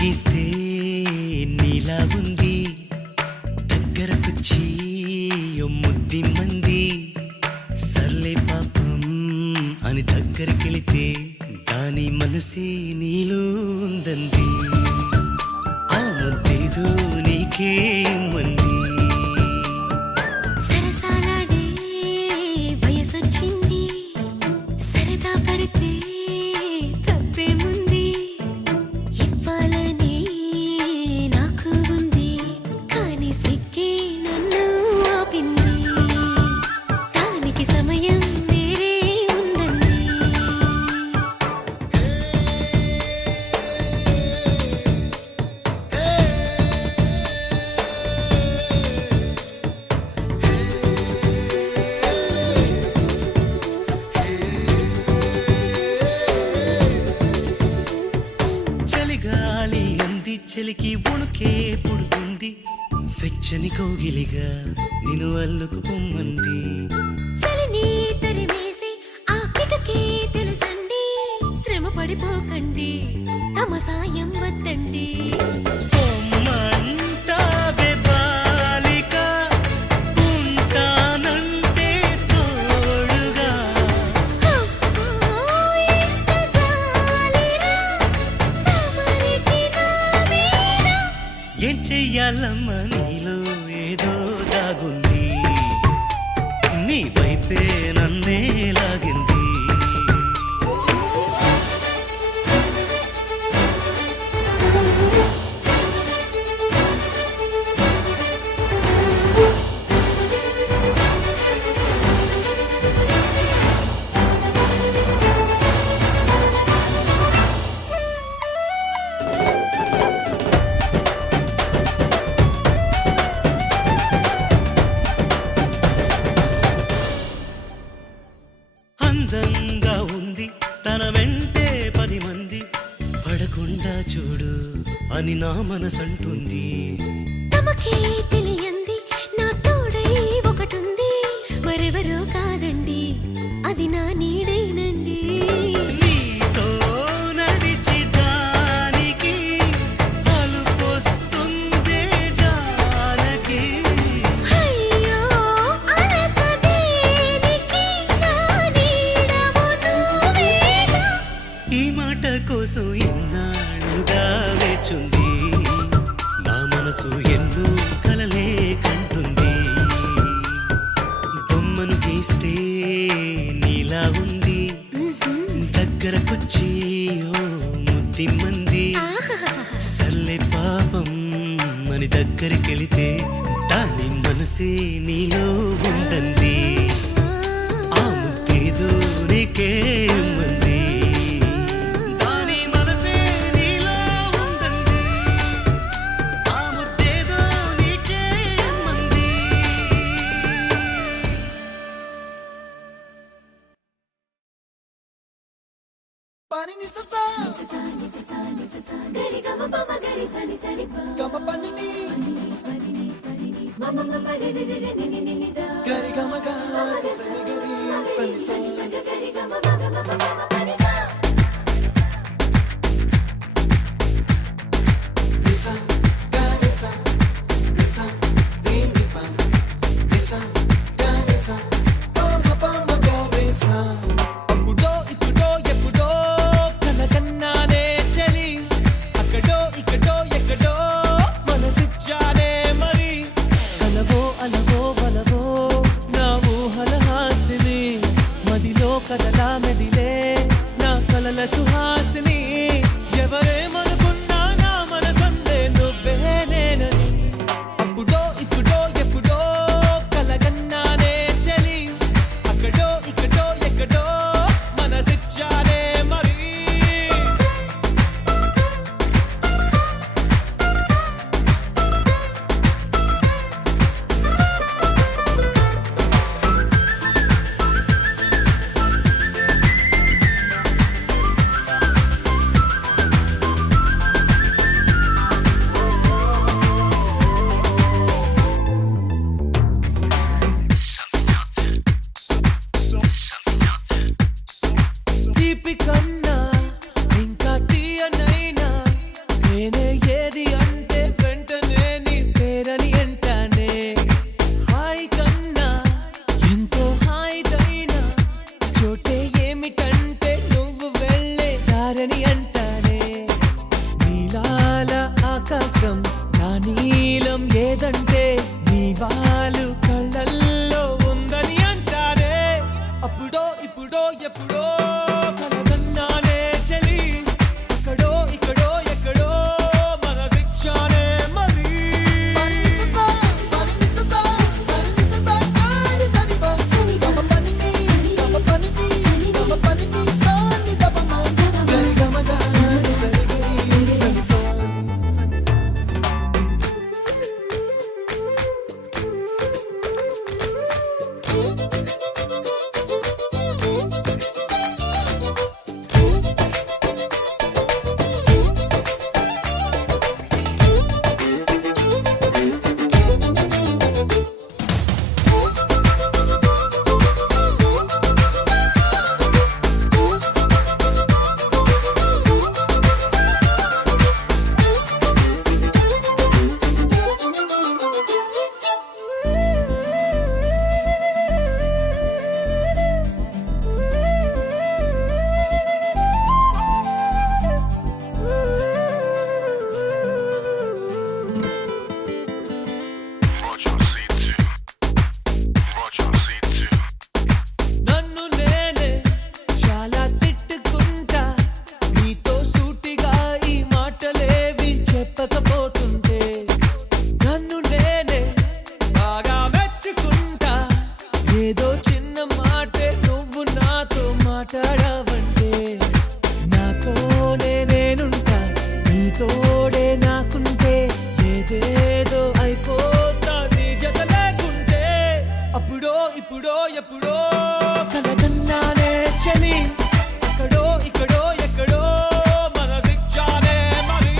గీస్తే నీలా ఉంది దగ్గరకొచ్చి ముద్ది మంది సర్లే పాపం అని దగ్గరికెళితే దాని మనసే నీలో ఉందంది ఆ ముద్దేదో నీకే మంది సరసాలాడే వయసొచ్చింది సరదా పడితే తప్పేముంది ఇవ్వాలని నాకు ఉంది కానీ సిగ్గే నన్ను ఆపింది దానికి సమయం వేరే ఉందండి చలిగాలి అంది చలికి ఉణుకే పుడుతుంది వెచ్చని కౌగిలిగా నిన్ను అల్లుకు పొమ్మంది చలిని తరిమేసి ఆ కిటకే తెలుసండి శ్రమ పడిపోకండి తమ సాయం వద్దండి పొమ్మంటావే బాలిక ఉంటానంటే తోడుగా ఎంత జాలిరా తమరికి నా మీద ఏం చెయ్యాలమ్మా నీలో ఏదో దాగుంది నీ వైపే నన్నే లాగింది అందంగా ఉంది తన వెంటే 10 మంది పడకుండా చూడు అని నా మనసంటుంది తమకే తెలియంది నా తోడై ఒకటుంది మరెవరో కాదండి అది నా నీడైనండి నీతో నడిచి దానికి అలుపొస్తుందే జానకి అయ్యో అనక దేనికి నా నీడవు నువ్వేగా ఈ మాట కోసం ఎన్నాళ్ళుగా వేచుంది నా మనసు ఎన్నో కలలే కంటుంది బొమ్మను గీస్తే నీలా ఉంది దగ్గరకొచ్చి ఓ ముద్ది మంది సర్లే పాపం అని దగ్గరికెళితే దాని మనసే నీలో ఉందంది ఆ ముద్దేదో నీకే మంది దాని మనసే నీలో ఉందంది ఆ ముద్దేదో నీకే మంది Pani ni sa గరి గమ పమ గరి సని సరి ప gama pani ni మమ మమ రి రి రి రి ని ని ని ని the gari gama ga sani gari sani సని sa సగ గరి గమ మగ మమ మమ పని సా nisa gari sa nisa ni ni pa nisa gari sa pa ma gari sa అప్పుడో ఇప్పుడో ఎప్పుడో కనకన్నానే చలి అక్కడో ఇక్కడో ఎక్కడో మనసిచ్చానే మరి కలవో అలవో వలవో నా ఊహల హాసిని మదిలో కదలా మెదిలే ఆకాశం నా నీలం ఏదంటే నీ వాళ్ళు కళ్ళల్లో ఉందని అంటారే అప్పుడో ఇప్పుడో ఎప్పుడో కలగన్నానే చలి అక్కడో ఇక్కడో ఎక్కడో మనసిచ్చానే మరి నన్ను నేనే చాలా తిట్టుకుంటా నీతో సూటిగా ఈ మాటలేవి చెప్పకపోతుంటే నన్ను నేనే బాగా మెచ్చుకుంటా ఏదో చిన్న మాటే నువ్వు నాతో మాట్లాడవంటే నాతోనే నేనుంటా నీతోడే నాకుంటే ఏదేదో అయిపోతా నీ జత లేకుంటే అప్పుడో ఇప్పుడో ఎప్పుడో కలగన్నానే చలి అక్కడో ఇక్కడో ఎక్కడో మనసిచ్చానే మరి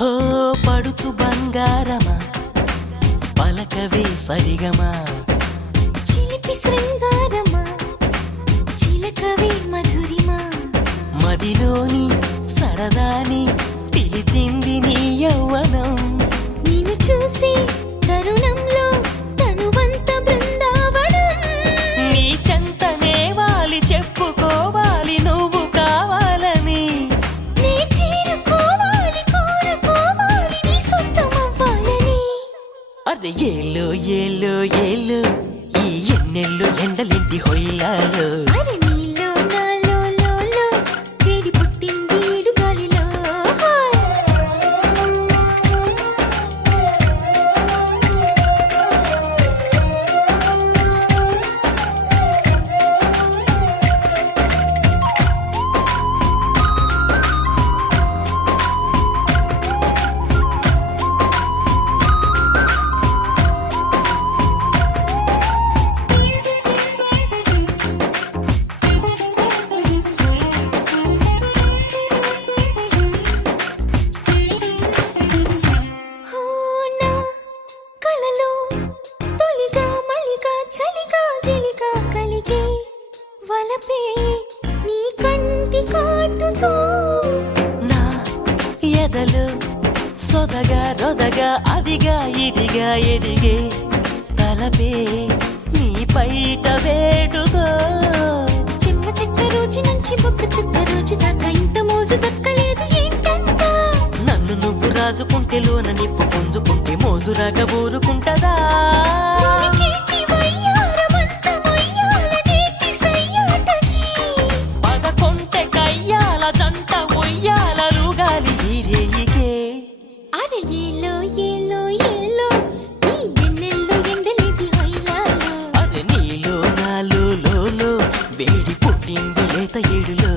హో పడుచు బంగారమా పలకవే సరిగమా చిలిపి శృంగారమా చిలకవే మధురిమా మదిలోని సరదాని పిలిచింది నీ యౌవనం నిన్ను చూసి తరుణంలో తనువంత బృందావనం నీ చెంతనే వాలి చెప్పుకోవాలి నువ్వు కావాలని నీ చేరుకోవాలి కోరుకోవాలి నీ సొంతమవ్వాలని అదే ఏలో ఏలో ఏలో ఈ ఎన్నెల్లో ఎండలింటి హొయ్యాలో అరే నీలో నాలో లోలో వేడి పుట్టింది ఈడు గాలిలో నా కలలో తొలిగా మలిగా చలిగా గిలిగా కలిగే వలపే నీ కంటి కాటుతో నా ఎదలు సొదగా రొదగా అదిగా ఇదిగా ఎదిగే తలపే నీ పైట వేడుగా చెమ్మ చెక్క రోజు నుంచి బొక్క చుక్క రోజు దాకా ఇంత మోజు దక్కలేదు ఏంటంట నన్ను నువ్వు రాజుకుంటే లోన నిప్పు పుంజుకుంటే మోజురాగా ఊరుకుంటదా నీకేంటి వయ్యారమంత మొయ్యాల నేటి సయ్యాటకి పదకొంటె కయ్యాల జంట ఉయ్యాలలుగాలి ఈ రేయికే అరే ఏలో ఏలో ఏలో ఈ ఎన్నెల్లో ఎండలేటి హైలాలో అరే నీలో నాలో లోలో వేడి పుట్టింది లేత ఏడులో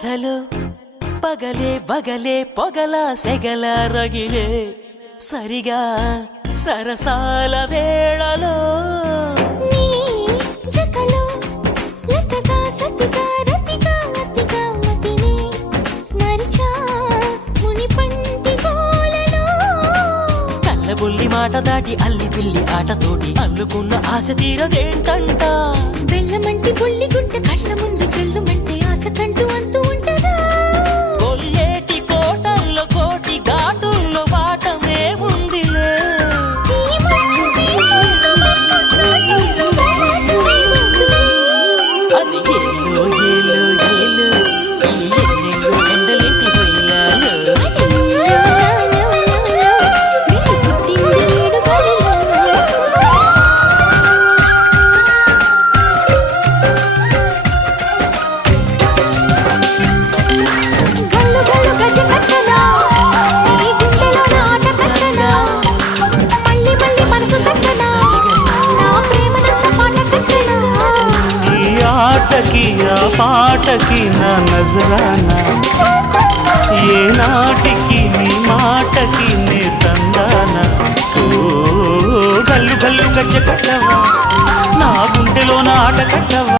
కథలో పగలే వగలే పొగల సెగల రగిలే సరిగా సరసాల వేళలో నీ జతలో లతగా సతిగా రతిగా అతిగా మతిని మరిచా మునిపంటి గోలలో కళ్ళబొల్లి మాట దాటి అల్లి పిల్లి ఆటతోటి అల్లుకున్న ఆశ తీరదేంటంట బెల్లమంటి బుల్లి గుంట కళ్ళ ముందు చెల్లుమంటే ఆశ కంటూ అంటూ ఉంటదా కొల్లేటి కోటల్లో కోటి ఘాటుల్లో వాటమే ఉందిలే ఈ మంచు వీధుల్లో మబ్బు చాటుల్లో పోరాటమే ఉంది. అది ఏలో ఏలో ఏలో ఈ ఎన్నెల్లో ఎండలేంటి పోయిలాలో వీడు పుట్టింది ఏడు గాలిలో. గల్లు గల్లు గజ కట్టనా, ఈ గుండెలోన ఆట కట్టనా, మళ్ళీ మళ్ళీ మనసు తట్టనా, నా ప్రేమనంత పాట కట్టనా. ఈ ఆటకి ఆ పాటకి నా నజరానా ఏ నాటికి నీ మాటకి నే తందానా ఓ గల్లు గల్లు గజ్జ కట్టవా నా గుండెలో నా ఆట కట్టవా